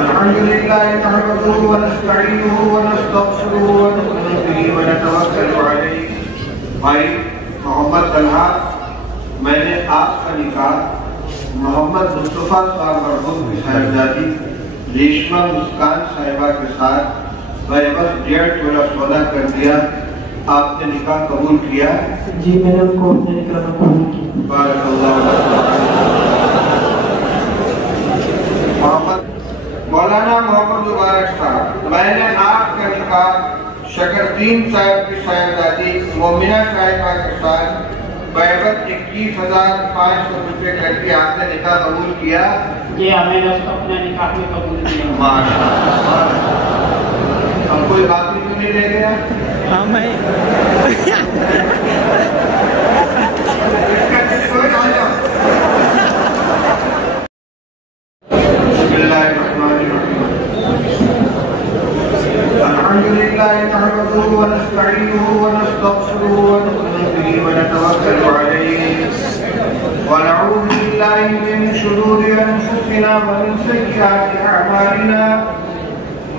الحمد لله نحمده ونستعينه ونستغفره ونؤمن به ونتوکل علیہ. بھائی محمد طلحہ، میں نے آپ کا نکاح محمد مصطفیٰ صاحب مرحوم کی صاحبزادی ریشمہ مسکان صاحبہ کے ساتھ بس 1.5 تولہ سونا کر دیا. آپ نے نکاح قبول کیا؟ جی میں نے ان کو اپنے نکاح قبول کیا. بارک اللہ. مولانا محمد مبارک صاحب، میں نے آپ کا نکاح شکردین صاحب کی صاحبزادی مومنہ صاحبہ کے ساتھ بعوض 21,500 روپے کر کے آپ نے نکاح قبول کیا؟ جی میں نے اس کو اپنے نکاح میں قبول کیا. ماشاءاللہ. ہم کوئی باقی کیوں نہیں لے گیا؟ ہاں میں الحمد لله نحمده ونستعينه ونستغفره ونؤمن به ونتوكل عليه ونعوذ بالله من شرور انفسنا ومن سيئات اعمالنا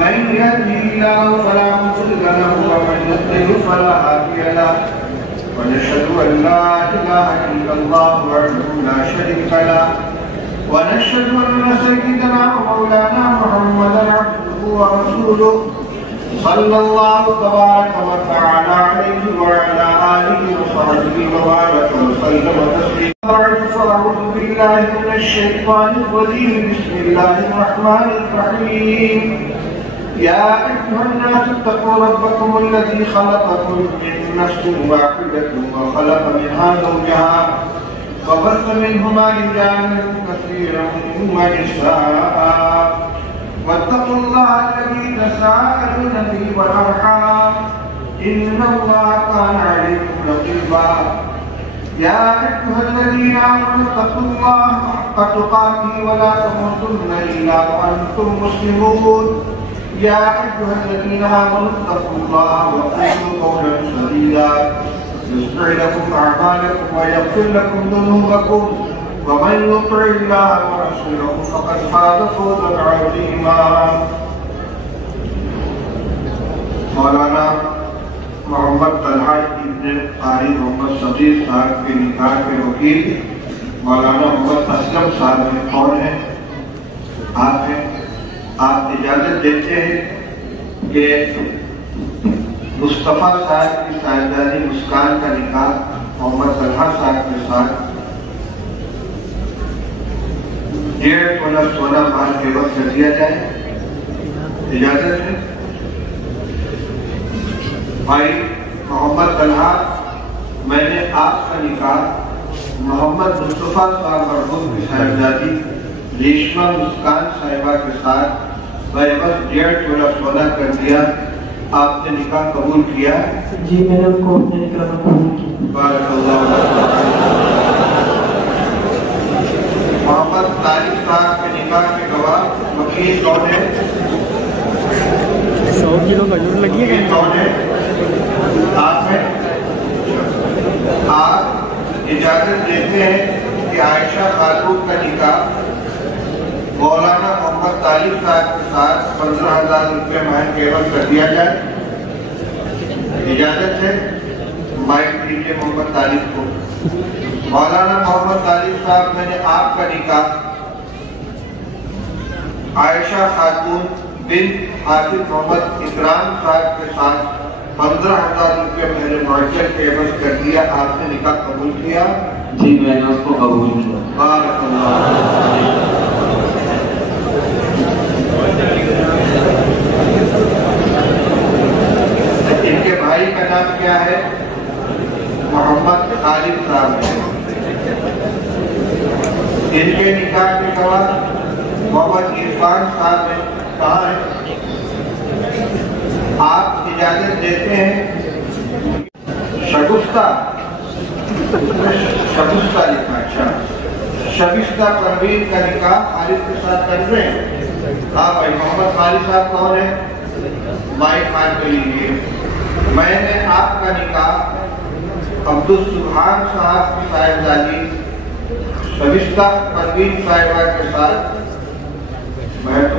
من يهده الله فلا مضل له ومن يضلل فلا هادي له ونشهد ان لا اله الا الله وحده لا شريك له ونشهد ان سيدنا ومولانا محمدا عبده ورسوله صلى الله تبارك وتعالى عليه وعلى آله وصحبه وبارك وسلم تسليما. فأعوذ بالله من الشيطان الرجيم. بسم الله الرحمن الرحيم. يا أيها الناس اتقوا ربكم الذي خلقكم من نفس واحدة وخلق منها زوجها وبث منهما رجالا كثيرا ونساء واتقوا الله الذي تساءلون به والأرحام إن الله كان عليكم رقيبا. يا أيها الذين آمنوا اتقوا الله حق تقاته ولا تموتن إلا وأنتم مسلمون. يا أيها الذين آمنوا اتقوا الله وقولوا قولا سديدا يصلح لكم أعمالكم ويغفر لكم ذنوبكم ومن يطع الله ورسوله فقد فاز فوزا عظيما. مولانا محمد طلحہ ابن قاری محمد صدیق صاحب کے نکاح کے وکیل مولانا محمد اسلم صاحب میں کون ہیں؟ آپ ہیں. آپ اجازت دیتے ہیں کہ مصطفیٰ صاحب کی صاحبزادی مسکان کا نکاح محمد طلحہ صاحب کے ساتھ 1.5 تولہ سونا مہر کے وقت کر دیا جائے؟ اجازت ہے؟ بھائی محمد طلحہ، میں نے آپ کا نکاح محمد مصطفیٰ صاحب مرحوم کی صاحبزادی ریشمہ مسکان صاحبہ کے ساتھ بعوض 1.5 تولہ سونا کر دیا. آپ نے نکاح قبول کیا؟ جی میں نے ان کو اپنے نکاح قبول کیا. بارک اللہ. محمد طالب صاحب کے نکاح کے گواہ وکیل کون ہے؟ 100 کلو کھجور لگی ہے. کون ہے؟ آپ ہیں. آپ اجازت دیتے ہیں کہ عائشہ خاتون کا نکاح مولانا محمد طالب صاحب کے ساتھ 15,000 روپے مہر کے عوض کر دیا جائے؟ اجازت ہے؟ مائک دیجیے محمد طالب کو. مولانا محمد طالب صاحب، میں نے آپ کا نکاح عائشہ خاتون بنت حافظ محمد اکرام صاحب کے ساتھ 15,000 روپے مہر معجل کے عوض کر دیا. آپ نے نکاح قبول کیا؟ جی میں نے اس کو قبول کیا. بارک اللہ. ان کے بھائی کا نام کیا ہے؟ محمد خالد صاحب ہے. ان کے نکاح کے گواہ محمد عرفان صاحب ہیں. کہاں ہیں؟ آپ اجازت دیتے ہیں؟ شگفتہ لکھا. اچھا، شگفتہ پروین کا نکاح خالد کے ساتھ کر رہے ہیں. ہاں بھائی محمد خالد صاحب کون ہے؟ مائک مائک کر لیجیے. میں نے آپ کا نکاح عبدالسبحان صاحب کی صاحبزادی شگفتہ پروین صاحبہ کے ساتھ، میں تو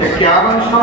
5100।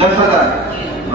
10,000।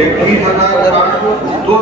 21,500। 2